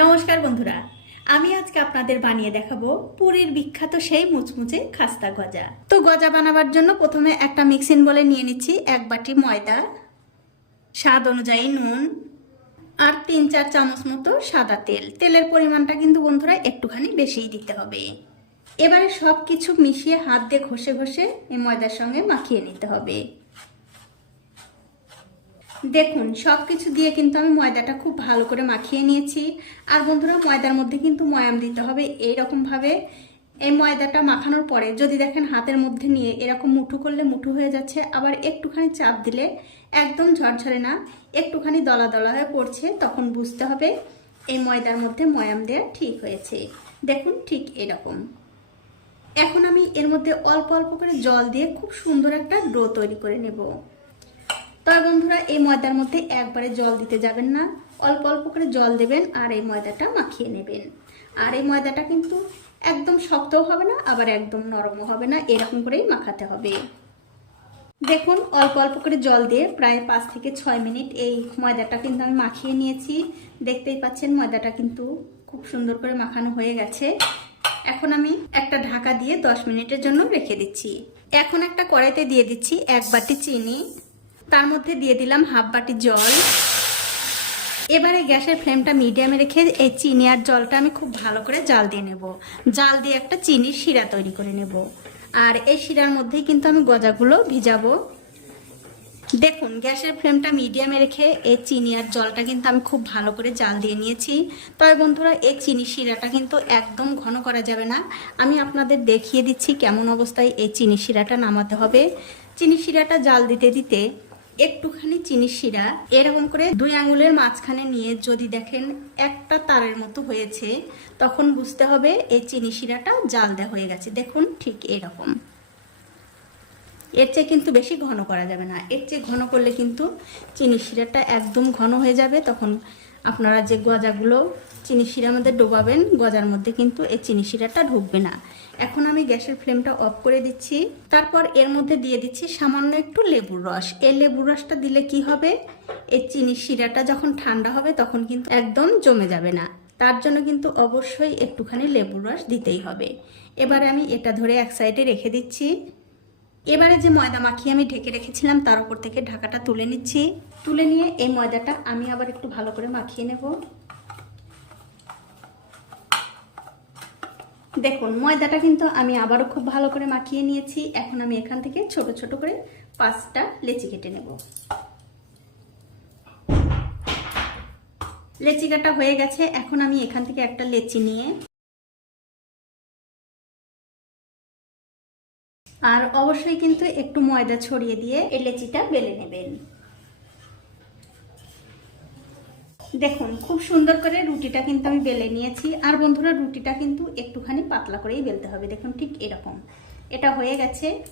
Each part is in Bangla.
নমস্কার বন্ধুরা, আমি আজকে আপনাদের বানিয়ে দেখাবো পুরীর বিখ্যাত সেই মুচমুচে খাস্তা গজা। তো গজা বানাবার জন্য প্রথমে একটা মিক্সিং বলে নিয়ে নিচ্ছি এক বাটি ময়দা, স্বাদ অনুযায়ী নুন, আর তিন চার চামচ মতো সাদা তেল। তেলের পরিমাণটা কিন্তু বন্ধুরা একটুখানি বেশিই দিতে হবে। এবারে সব কিছু মিশিয়ে হাত দিয়ে ঘষে ঘষে এই ময়দার সঙ্গে মাখিয়ে নিতে হবে। দেখুন সব কিছু দিয়ে কিন্তু আমি ময়দাটা খুব ভালো করে মাখিয়ে নিয়েছি। আর বন্ধুরা, ময়দার মধ্যে কিন্তু ময়াম দিতে হবে এইরকমভাবে এই ময়দাটা মাখানোর পরে যদি দেখেন হাতের মধ্যে নিয়ে এরকম মুঠো করলে মুঠো হয়ে যাচ্ছে, আবার একটুখানি চাপ দিলে একদম ঝরঝরে না, একটুখানি দলা দলা হয়ে পড়ছে, তখন বুঝতে হবে এই ময়দার মধ্যে ময়াম দেওয়া ঠিক হয়েছে। দেখুন ঠিক এরকম। এখন আমি এর মধ্যে অল্প অল্প করে জল দিয়ে খুব সুন্দর একটা ডো তৈরি করে নেব। তবে বন্ধুরা, এই ময়দার মধ্যে একবারে জল দিতে যাবেন না। অল্প অল্প করে জল দেবেন আর এই ময়দাটা মাখিয়ে নেবেন। আর এই ময়দাটা কিন্তু একদম শক্তও হবে না, আবার একদম নরমও হবে না, এরকম করেই মাখাতে হবে। দেখুন, অল্প অল্প করে জল দিয়ে প্রায় পাঁচ থেকে ছয় মিনিট এই ময়দাটা কিন্তু আমি মাখিয়ে নিয়েছি। দেখতেই পাচ্ছেন, ময়দাটা কিন্তু খুব সুন্দর করে মাখানো হয়ে গেছে। এখন আমি একটা ঢাকা দিয়ে দশ মিনিটের জন্য রেখে দিচ্ছি। এখন একটা কড়াইতে দিয়ে দিচ্ছি এক বাটি চিনি। তার মধ্যে দিয়ে দিলাম হাফ বাটি জল। এবারে গ্যাসের ফ্লেমটা মিডিয়ামে রেখে এই চিনি আর জলটা আমি খুব ভালো করে জাল দিয়ে নেব। জাল দিয়ে একটা চিনির শিরা তৈরি করে নেব। আর এই শিরার মধ্যেই কিন্তু আমি গজাগুলো ভিজাবো। দেখুন, গ্যাসের ফ্লেমটা মিডিয়ামে রেখে এই চিনি আর জলটা কিন্তু আমি খুব ভালো করে জাল দিয়ে নিয়েছি। তবে বন্ধুরা, এই চিনি শিরাটা কিন্তু একদম ঘন করা যাবে না। আমি আপনাদের দেখিয়ে দিচ্ছি কেমন অবস্থায় এই চিনি শিরাটা নামাতে হবে। চিনি শিরাটা জাল দিতে দিতে একটুখানি চিনি শিরা, এরকম করে দুই আঙুলের মাঝখানে নিয়ে যদি দেখেন একটা তারের মতো হয়েছে, তখন বুঝতে হবে এই চিনি শিরাটা জাল দেওয়া হয়ে গেছে। দেখুন ঠিক এরকম। এর চেয়ে কিন্তু বেশি ঘন করা যাবে না। এর চেয়ে ঘন করলে কিন্তু চিনি শিরাটা একদম ঘন হয়ে যাবে। তখন আপনারা যে গজাগুলো চিনি শিরার মধ্যে ডোবাবেন, গজার মধ্যে কিন্তু এই চিনি শিরাটা ঢুকবে না। এখন আমি গ্যাসের ফ্লেমটা অফ করে দিচ্ছি। তারপর এর মধ্যে দিয়ে দিচ্ছি সামান্য একটু লেবুর রস। এই লেবুর রসটা দিলে কি হবে? এই চিনির শিরাটা যখন ঠান্ডা হবে তখন কিন্তু একদম জমে যাবে না। তার জন্য কিন্তু অবশ্যই একটুখানি লেবুর রস দিতেই হবে। এবারে আমি এটা ধরে এক সাইডে রেখে দিচ্ছি। এবারে যে ময়দা মাখিয়ে আমি ঢেকে রেখেছিলাম তার উপর থেকে ঢাকাটা তুলে নিচ্ছি। তুলে নিয়ে এই ময়দাটা আমি আবার একটু ভালো করে মাখিয়ে নেব। দেখুন, ময়দাটা কিন্তু আমি আবারও খুব ভালো করে মাখিয়ে নিয়েছি। এখন আমি এখান থেকে ছোট ছোট করে পাঁচটা লেচি কেটে নেব। লেচি কাটা হয়ে গেছে, এখন আমি এখান থেকে একটা লেচি নিয়ে আর অবশ্যই কিন্তু একটু ময়দা ছড়িয়ে দিয়ে এই লেচিটা বেলে নেবেন। দেখুন, খুব সুন্দর করে রুটিটা কিন্তু আমি বেলে নিয়েছি। আর বন্ধুরা, রুটিটা কিন্তু একটুখানি পাতলা করেই বেলতে হবে। দেখুন, ঠিক এরকম। এটা হয়ে গেছে।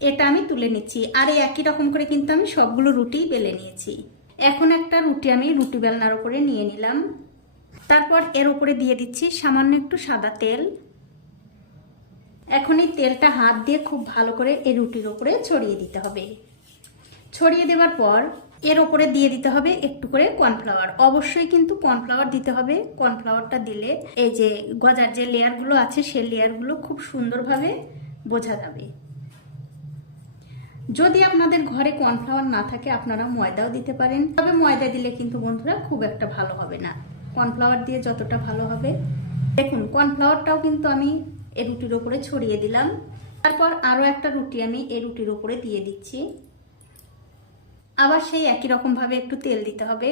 এটা আমি তুলে নিচ্ছি। আর এই একই রকম করে কিন্তু আমি সবগুলো রুটি বেলে নিয়েছি। এখন একটা রুটি আমি রুটি বেলনার উপরে নিয়ে নিলাম। তারপর এর উপরে দিয়ে দিচ্ছি সামান্য একটু সাদা তেল। এখন এই তেলটা হাত দিয়ে খুব ভালো করে এই রুটির ওপরে ছড়িয়ে দিতে হবে। ছড়িয়ে দেওয়ার পর এর ওপরে দিয়ে দিতে হবে একটু করে কর্নফ্লাওয়ার। অবশ্যই কিন্তু কর্নফ্লাওয়ার দিতে হবে। কর্নফ্লাওয়ারটা দিলে এই যে গজার যে লেয়ারগুলো আছে, সেই লেয়ারগুলো খুব সুন্দরভাবে বোঝা যাবে। যদি আপনাদের ঘরে কর্নফ্লাওয়ার না থাকে, আপনারা ময়দাও দিতে পারেন। তবে ময়দা দিলে কিন্তু বন্ধুরা খুব একটা ভালো হবে না। কর্নফ্লাওয়ার দিয়ে যতটা ভালো হবে। দেখুন, কর্নফ্লাওয়ারটাও কিন্তু আমি এই রুটির ওপরে ছড়িয়ে দিলাম। তারপর আরও একটা রুটি আমি এই রুটির ওপরে দিয়ে দিচ্ছি। আবার সেই একই রকমভাবে একটু তেল দিতে হবে।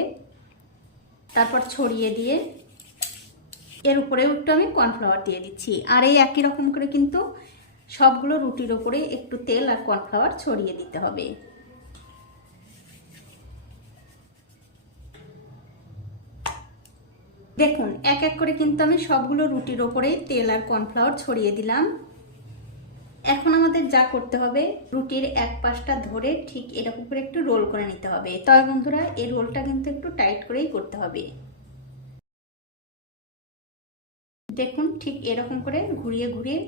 তারপর ছড়িয়ে দিয়ে এর উপরে একটু আমি কর্নফ্লাওয়ার দিয়ে দিচ্ছি। আর এই একই রকম করে কিন্তু সবগুলো রুটির ওপরে একটু তেল আর কর্নফ্লাওয়ার ছড়িয়ে দিতে হবে। দেখুন, এক এক করে কিন্তু আমি সবগুলো রুটির ওপরে তেল আর কর্নফ্লাওয়ার ছড়িয়ে দিলাম। এখন আমাদের যা করতে হবে, রুটির এক পাশটা ধরে ঠিক এরকম করে একটু রোল করে নিতে হবে। তবে বন্ধুরা, এই রোলটা কিন্তু একটু টাইট করেই করতে হবে। দেখুন, ঠিক এরকম করে ঘুরিয়ে ঘুরিয়ে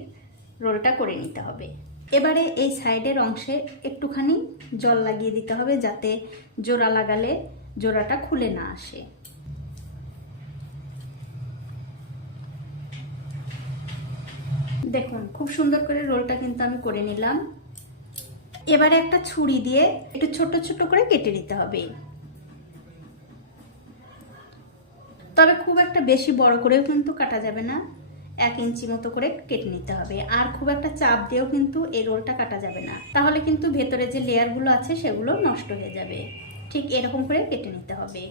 রোলটা করে নিতে হবে। এবারে এই সাইডের অংশে একটুখানি জল লাগিয়ে দিতে হবে যাতে জোড়া লাগালে জোড়াটা খুলে না আসে। দেখুন, খুব সুন্দর করে রোলটা কিন্তু আমি করে নিলাম। এবারে একটা ছুরি দিয়ে একটু ছোট ছোট করে কেটে নিতে হবে। তবে খুব একটা বেশি বড় করেও কিন্তু কাটা যাবে না, এক ইঞ্চি মতো করে কেটে নিতে হবে। আর খুব একটা চাপ দিয়েও কিন্তু এই রোলটা কাটা যাবে না। তাহলে কিন্তু ভেতরে যে লেয়ারগুলো আছে সেগুলো নষ্ট হয়ে যাবে। ঠিক এরকম করে কেটে নিতে হবে।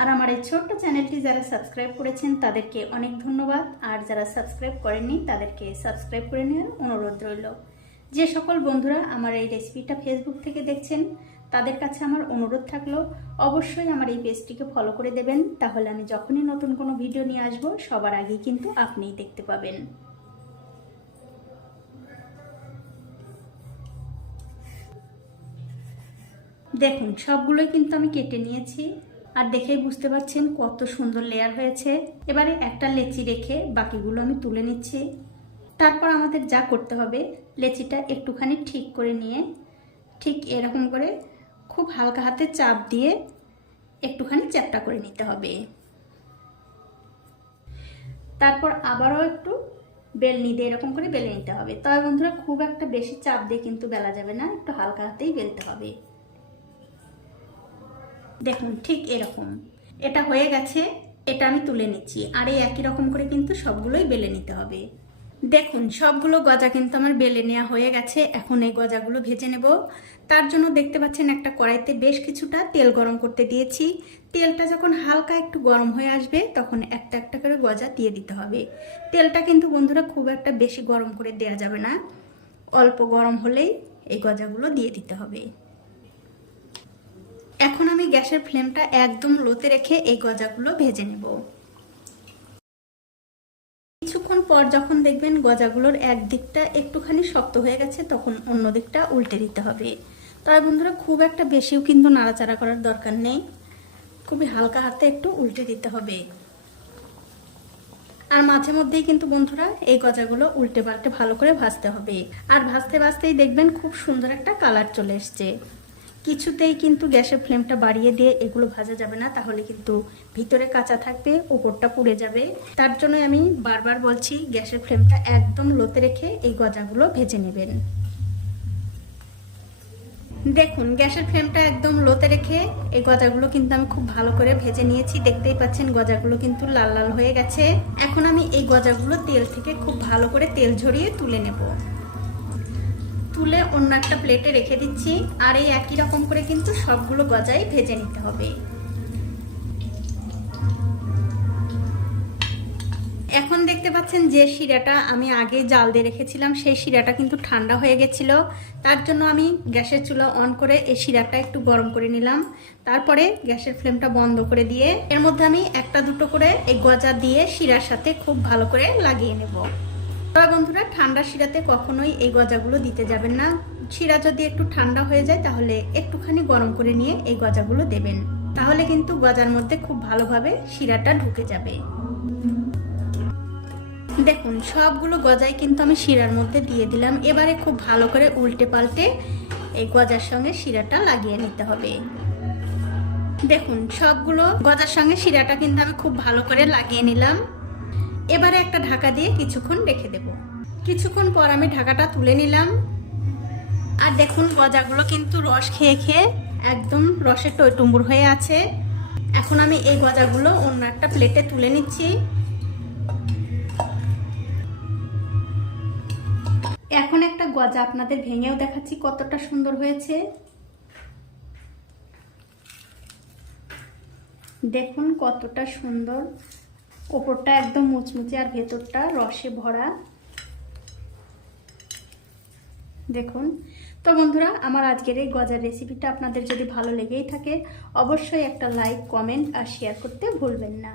আর আমার এই ছোট্ট চ্যানেলটি যারা সাবস্ক্রাইব করেছেন, তাদেরকে অনেক ধন্যবাদ। আর যারা সাবস্ক্রাইব করেননি, তাদেরকে সাবস্ক্রাইব করে নেওয়ার অনুরোধ রইল। যে সকল বন্ধুরা আমার এই রেসিপিটা ফেসবুক থেকে দেখছেন, তাদের কাছে আমার অনুরোধ থাকল, অবশ্যই আমার এই পেজটিকে ফলো করে দেবেন। তাহলে আমি যখনই নতুন কোনো ভিডিও নিয়ে আসব, সবার আগেই কিন্তু আপনিই দেখতে পাবেন। দেখুন, সবগুলোই কিন্তু আমি কেটে নিয়েছি। আর দেখেই বুঝতে পারছেন কত সুন্দর লেয়ার হয়েছে। এবারে একটা লেচি রেখে বাকিগুলো আমি তুলে নিচ্ছি। তারপর আমাদের যা করতে হবে, লেচিটা একটুখানি ঠিক করে নিয়ে, ঠিক এরকম করে খুব হালকা হাতে চাপ দিয়ে একটুখানি চ্যাপটা করে নিতে হবে। তারপর আবারও একটু বেলনি দিয়ে এরকম করে বেলে নিতে হবে। তবে বন্ধুরা, খুব একটা বেশি চাপ দিয়ে কিন্তু বেলা যাবে না, একটু হালকা হাতেই বেলতে হবে। দেখুন, ঠিক এরকম। এটা হয়ে গেছে, এটা আমি তুলে নিচ্ছি। আর এই একই রকম করে কিন্তু সবগুলোই বেলে নিতে হবে। দেখুন, সবগুলো গজা কিন্তু আমার বেলে নেওয়া হয়ে গেছে। এখন এই গজাগুলো ভেজে নেব। তার জন্য দেখতে পাচ্ছেন একটা কড়াইতে বেশ কিছুটা তেল গরম করতে দিয়েছি। তেলটা যখন হালকা একটু গরম হয়ে আসবে, তখন একটা একটা করে গজা দিয়ে দিতে হবে। তেলটা কিন্তু বন্ধুরা খুব একটা বেশি গরম করে দেওয়া যাবে না। অল্প গরম হলেই এই গজাগুলো দিয়ে দিতে হবে। এখন আমি গ্যাসের ফ্লেমটা একদম লোতে রেখে এই গজাগুলো ভেজে নেব। কিছুক্ষণ পর যখন দেখবেন গজাগুলোর এক দিকটা একটুখানি শক্ত হয়ে গেছে, তখন অন্য দিকটা উল্টে দিতে হবে। তবে বন্ধুরা, খুব একটা বেশিও কিন্তু নাড়াচাড়া করার দরকার নেই। খুবই হালকা হাতে একটু উল্টে দিতে হবে। আর মাঝে মধ্যেই কিন্তু বন্ধুরা, এই গজাগুলো উল্টে পাল্টে ভালো করে ভাজতে হবে। আর ভাজতে ভাজতেই দেখবেন খুব সুন্দর একটা কালার চলে এসছে। কিছুতেই কিন্তু গ্যাসের ফ্লেমটা বাড়িয়ে দিয়ে এগুলো ভাজা যাবে না, তাহলে কিন্তু ভিতরে কাঁচা থাকবে, ওপরটা পুড়ে যাবে। তার জন্য আমি বারবার বলছি, গ্যাসের ফ্লেমটা একদম লোতে রেখে এই গজাগুলো ভেজে নেবেন। দেখুন, গ্যাসের ফ্লেমটা একদম লোতে রেখে এই গজাগুলো কিন্তু আমি খুব ভালো করে ভেজে নিয়েছি। দেখতেই পাচ্ছেন, গজাগুলো কিন্তু লাল লাল হয়ে গেছে। এখন আমি এই গজাগুলো তেল থেকে খুব ভালো করে তেল ঝরিয়ে তুলে নেব। তুলে অন্য একটা প্লেটে রেখে দিচ্ছি আর এই একই রকম করে কিন্তু সবগুলো গজাই ভেজে নিতে হবে। এখন দেখতে পাচ্ছেন যে শিরাটা আমি আগে জাল দিয়ে রেখেছিলাম, সেই শিরাটা কিন্তু ঠান্ডা হয়ে গেছিল। তার জন্য আমি গ্যাসের চুলা অন করে এই শিরাটা একটু গরম করে নিলাম। তারপরে গ্যাসের ফ্লেমটা বন্ধ করে দিয়ে এর মধ্যে আমি একটা দুটো করে এই গজা দিয়ে শিরার সাথে খুব ভালো করে লাগিয়ে নেব। বন্ধুরা, ঠান্ডা শিরাতে কখনোই এই গজাগুলো দিতে যাবেন না। শিরা যদি একটু ঠান্ডা হয়ে যায়, তাহলে একটুখানি গরম করে নিয়ে এই গজাগুলো দেবেন। তাহলে কিন্তু গজার মধ্যে খুব ভালোভাবে শিরাটা ঢুকে যাবে। দেখুন, সবগুলো গজাই কিন্তু আমি শিরার মধ্যে দিয়ে দিলাম। এবারে খুব ভালো করে উল্টে পাল্টে এই গজার সঙ্গে শিরাটা লাগিয়ে নিতে হবে। দেখুন, সবগুলো গজার সঙ্গে শিরাটা কিন্তু আমি খুব ভালো করে লাগিয়ে নিলাম। এবারে একটা ঢাকা দিয়ে কিছুক্ষণ রেখে দেব। কিছুক্ষণ পর আমি ঢাকাটা তুলে নিলাম। আর দেখুন, গজাগুলো কিন্তু রস খেয়ে খেয়ে একদম রসের টইটুম্বুর হয়ে আছে। এখন আমি এই গজাগুলো অন্য একটা প্লেটে তুলে নিচ্ছি। এখন একটা গজা আপনাদের ভেঙেও দেখাচ্ছি কতটা সুন্দর হয়েছে। দেখুন কতটা সুন্দর। ওপরটা একদম মুচমুচে আর ভেতরটা রসে ভরা। দেখুন। তো বন্ধুরা, আমার আজকের এই গজার রেসিপিটা আপনাদের যদি ভালো লেগেই থাকে, অবশ্যই একটা লাইক কমেন্ট আর শেয়ার করতে ভুলবেন না।